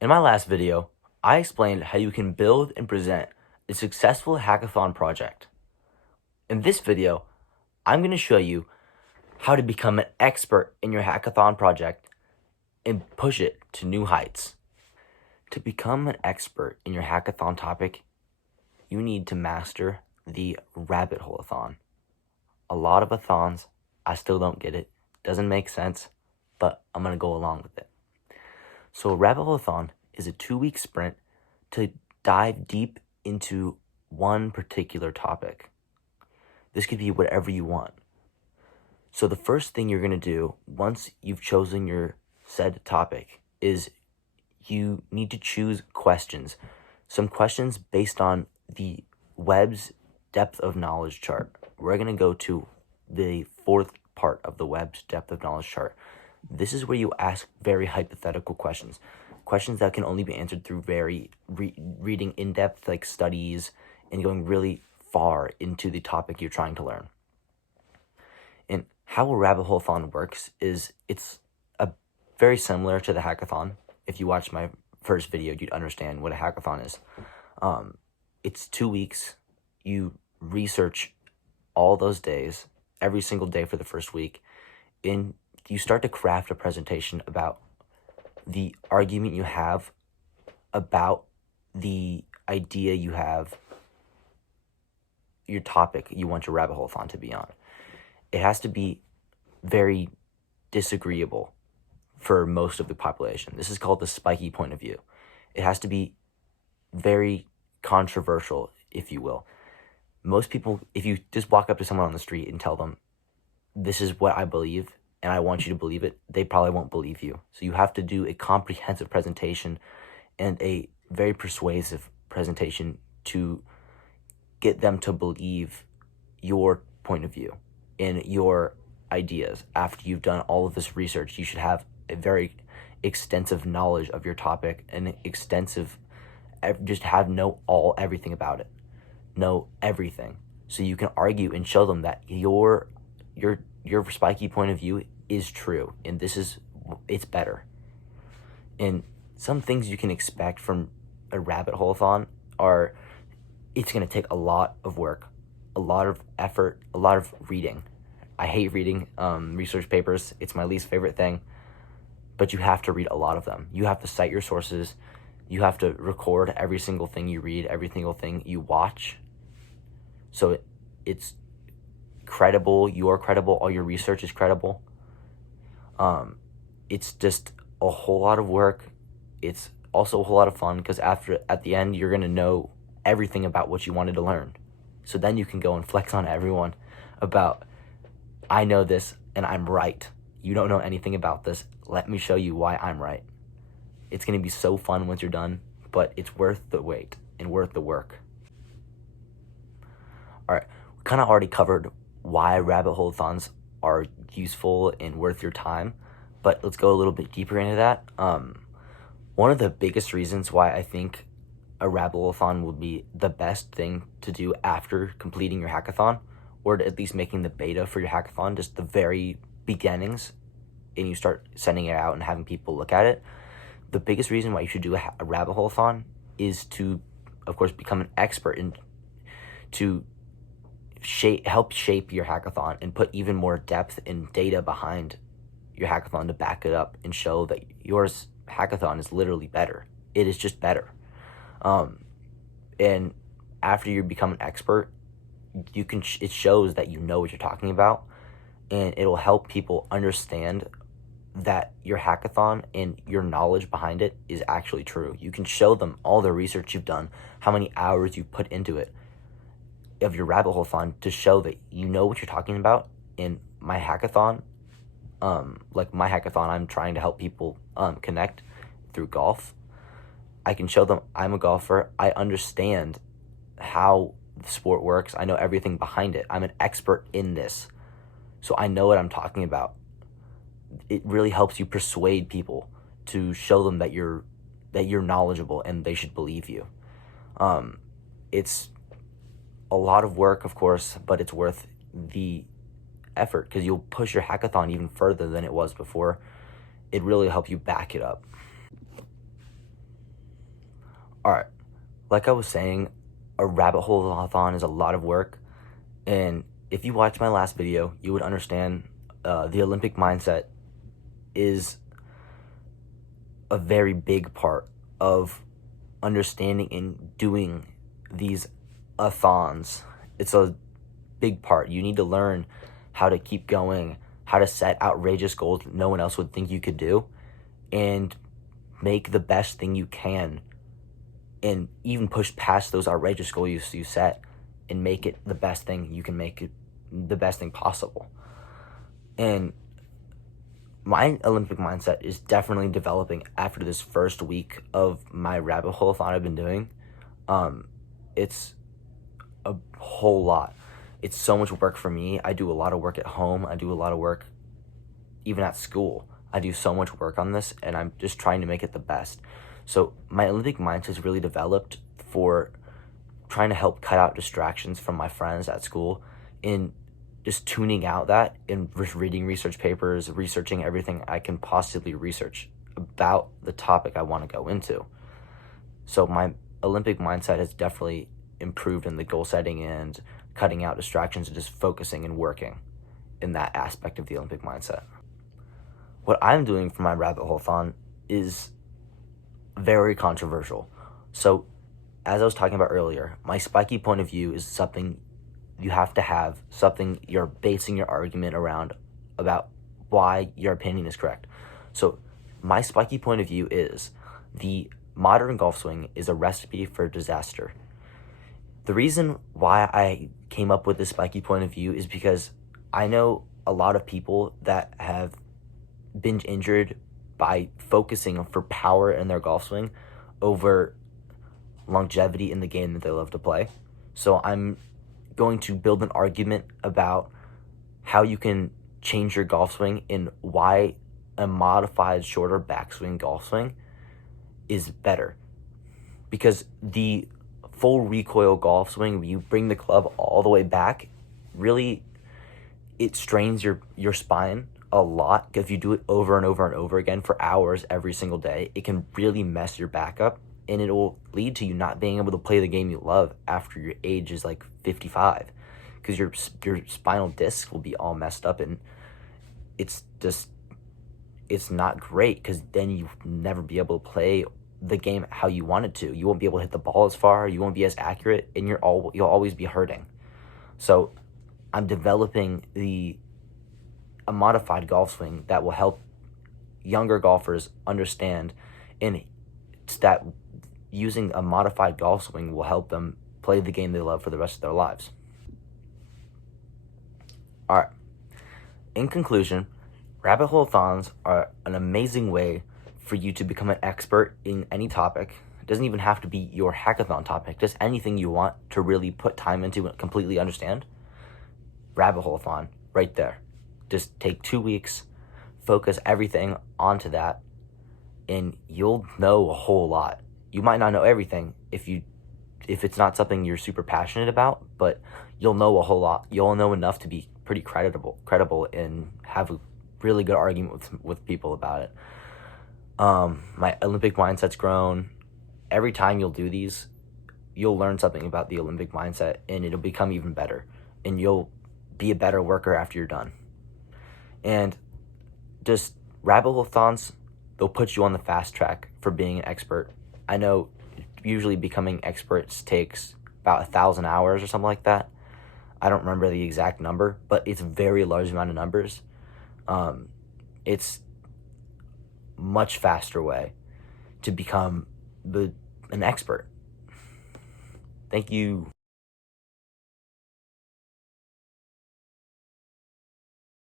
In my last video, I explained how you can build and present a successful hackathon project. In this video, I'm going to show you how to become an expert in your hackathon project and push it to new heights. To become an expert in your hackathon topic, you need to master the rabbit hole-a-thon. A lot of athons, I still don't get it, doesn't make sense, but I'm going to go along with it. So a rabbit hole-a-thon is a 2-week sprint to dive deep into one particular topic. This could be whatever you want. So the first thing you're going to do once you've chosen your said topic is you need to choose questions. Some questions based on the web's depth of knowledge chart. We're going to go to the fourth part of the web's depth of knowledge chart. This is where you ask very hypothetical questions. Questions that can only be answered through reading in-depth like studies and going really far into the topic you're trying to learn. And how a rabbit hole-a-thon works is it's very similar to the hackathon. If you watched my first video, you'd understand what a hackathon is. It's 2 weeks. You research all those days, every single day for the first week, and you start to craft a presentation about the argument you have, about the idea you have, your topic you want your rabbit hole-a-thon to be on. It has to be very disagreeable for most of the population. This is called the spiky point of view. It has to be very controversial, if you will. Most people, if you just walk up to someone on the street and tell them, this is what I believe, and I want you to believe it, they probably won't believe you. So you have to do a comprehensive presentation and a very persuasive presentation to get them to believe your point of view and your ideas. After you've done all of this research, you should have a very extensive knowledge of your topic and just everything about it. Know everything. So you can argue and show them that your spiky point of view is true, and it's better. And some things you can expect from a rabbit hole-a-thon are, it's going to take a lot of work, a lot of effort, a lot of reading. I hate reading research papers. It's my least favorite thing, but you have to read a lot of them. You have to cite your sources. You have to record every single thing you read, every single thing you watch. So it's credible, you're credible, all your research is credible. It's just a whole lot of work. It's also a whole lot of fun because at the end, you're going to know everything about what you wanted to learn. So then you can go and flex on everyone about, I know this and I'm right. You don't know anything about this. Let me show you why I'm right. It's going to be so fun once you're done, but it's worth the wait and worth the work. All right, we kind of already covered why rabbit hole-a-thons are useful and worth your time, but let's go a little bit deeper into that. One of the biggest reasons why I think a rabbit hole-a-thon would be the best thing to do after completing your hackathon, or at least making the beta for your hackathon, just the very beginnings, and you start sending it out and having people look at it. The biggest reason why you should do a rabbit hole-a-thon is to, of course, become an expert and to help shape your hackathon and put even more depth and data behind your hackathon to back it up and show that yours hackathon is literally better. It is just better. And after you become an expert, it shows that you know what you're talking about, and it'll help people understand that your hackathon and your knowledge behind it is actually true. You can show them all the research you've done, how many hours you've put into it, of your rabbit hole-a-thon, to show that you know what you're talking about. In my hackathon, I'm trying to help people connect through golf. I can show them I'm a golfer. I understand how the sport works. I know everything behind it. I'm an expert in this, so I know what I'm talking about. It really helps you persuade people to show them that you're knowledgeable and they should believe you. It's a lot of work, of course, but it's worth the effort because you'll push your hackathon even further than it was before. It really helps you back it up. All right, like I was saying, a rabbit hole-a-thon is a lot of work. And if you watched my last video, you would understand the Olympic mindset is a very big part of understanding and doing these a-thons. It's a big part. You need to learn how to keep going, how to set outrageous goals no one else would think you could do, and make the best thing you can, and even push past those outrageous goals you set and make it the best thing you can make it, the best thing possible. And my Olympic mindset is definitely developing after this first week of my rabbit hole-a-thon I've been doing. It's a whole lot. It's so much work for me. I do a lot of work at home. I do a lot of work even at school. I do so much work on this, and I'm just trying to make it the best. So my Olympic mindset is really developed for trying to help cut out distractions from my friends at school, in just tuning out that and reading research papers, researching everything I can possibly research about the topic I want to go into. So my Olympic mindset has definitely improved in the goal setting and cutting out distractions and just focusing and working in that aspect of the Olympic mindset. What I'm doing for my rabbit hole-a-thon is very controversial. So as I was talking about earlier, my spiky point of view is something you have to have, something you're basing your argument around about why your opinion is correct. So my spiky point of view is the modern golf swing is a recipe for disaster. The reason why I came up with this spiky point of view is because I know a lot of people that have been injured by focusing for power in their golf swing over longevity in the game that they love to play. So I'm going to build an argument about how you can change your golf swing and why a modified shorter backswing golf swing is better. Because the full recoil golf swing, when you bring the club all the way back, really it strains your spine a lot. If you do it over and over and over again for hours every single day, it can really mess your back up, and it will lead to you not being able to play the game you love after your age is like 55, because your spinal disc will be all messed up, and it's not great, because then you never be able to play the game how you wanted to. You won't be able to hit the ball as far, you won't be as accurate, and you'll always be hurting. So I'm developing a modified golf swing that will help younger golfers understand, and it's that using a modified golf swing will help them play the game they love for the rest of their lives. All right. In conclusion, rabbit hole-a-thons are an amazing way for you to become an expert in any topic. It doesn't even have to be your hackathon topic, just anything you want to really put time into and completely understand. Rabbit hole-a-thon, right there. Just take 2 weeks, focus everything onto that, and you'll know a whole lot. You might not know everything if it's not something you're super passionate about, but you'll know a whole lot. You'll know enough to be pretty credible and have a really good argument with people about it. My Olympic mindset's grown. Every time you'll do these, you'll learn something about the Olympic mindset, and it'll become even better, and you'll be a better worker after you're done. And just rabbit hole-a-thons, they'll put you on the fast track for being an expert. I know usually becoming experts takes about 1,000 hours or something like that. I don't remember the exact number, but it's a very large amount of numbers. It's much faster way to become an expert. Thank you.